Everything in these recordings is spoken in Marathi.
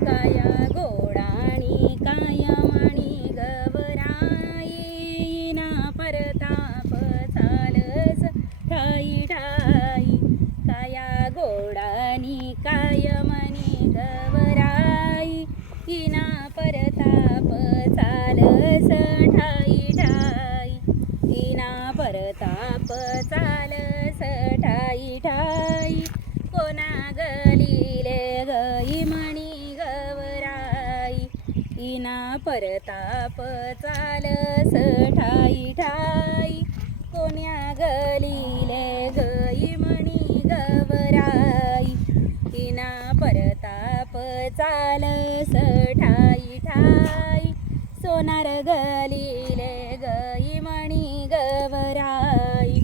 काया गोडाणी काया माणी गवराई ना परताप चालस ठाई ठाई. काया गोडाणी काय मणी गवराई इना परताप चालस ठाई ठाई. इना परताप चाल इना परताप चालस ठाई ठाई. कोण्या गलीले गई म्हणी गवराई. इना परताप चालस ठाई ठाई. सोनार गलीले गई म्हणी गवराई.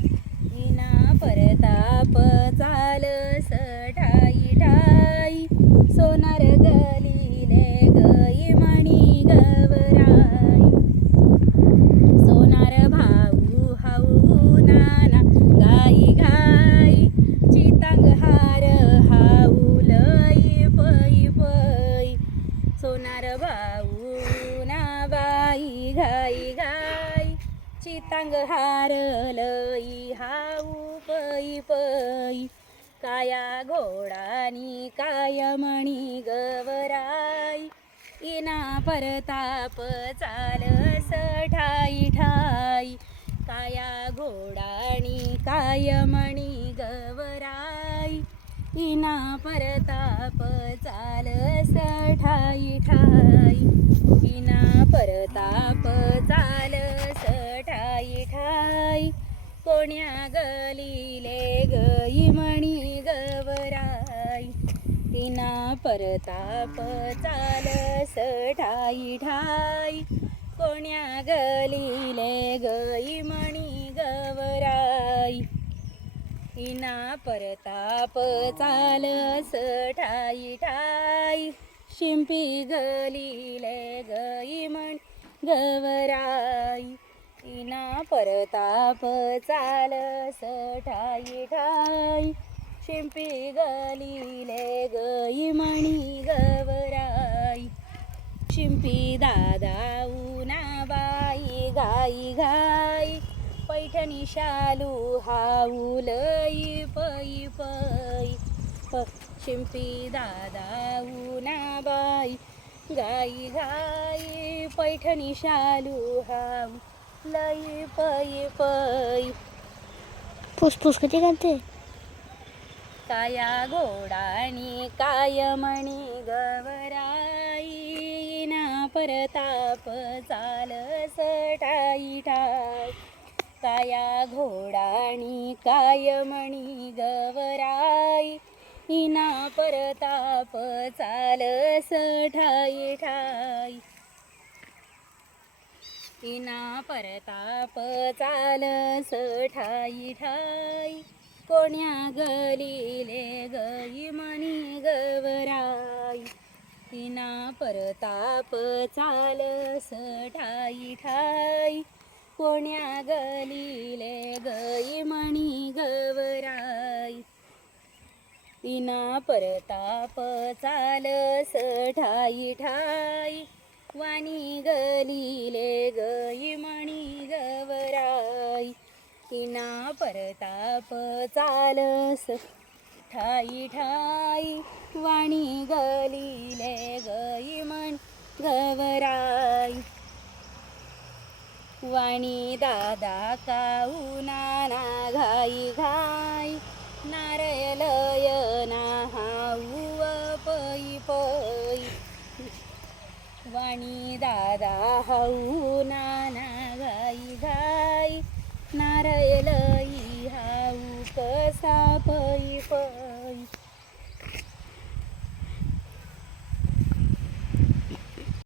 इना परताप चालस ठाई ठाई. सोनार सोनार भाऊ ना बाई घाई घाई. चितांग हार लई हाऊ पई पई काया घोडानी काय म्हणी गवराई. इना परताप चाल ठाई ठाई. काया घोडाणी काय म्हणी गवराई. इना परताप चाल सठाई ठाई. इना परताप चाल सठाई ठाई. कोण्या गलीले गई म्हणी गवराई. तिना परताप चाल सठाई ठाई. कोण्या गलीले गई म्हणी इना परताप चालस ठाई ठाई. शिंपी गलीले गई म्हण गवराई. इना परताप चालस ठाई ठाई. शिंपी गलीले गई म्हणी गवराई. शिंपी दादा उना बाई गाई घाई. पैठणी शालू हाऊ लई पै पै प शिंपी दादा उना बाई गाई घाई पैठणी शालू हाऊ लई पै पै फुसफुस कधी घालते काया घोडाणी काय म्हणी गवराई ना परताप चालस ठाई ठाई काया घोडाणी काय म्हणी गवराई? इना परताप चालस ठाई ठाई. इना परताप चालस ठाई ठाई. कोण्या गलीले गई म्हणी गवराई? इना परताप चालस ठाई ठाई. कोण्या गलीले गई म्हणी गवराई. तिना परताप चालस ठाई ठाई. वाणी गलीले गई म्हणी गवराई. तिना परताप चालस ठाई ठाई. वाणी गली वाणी दादा काऊ नाना घाई घाई. नारयलय ना हाऊ पै पै वाणी दादा हाऊ ना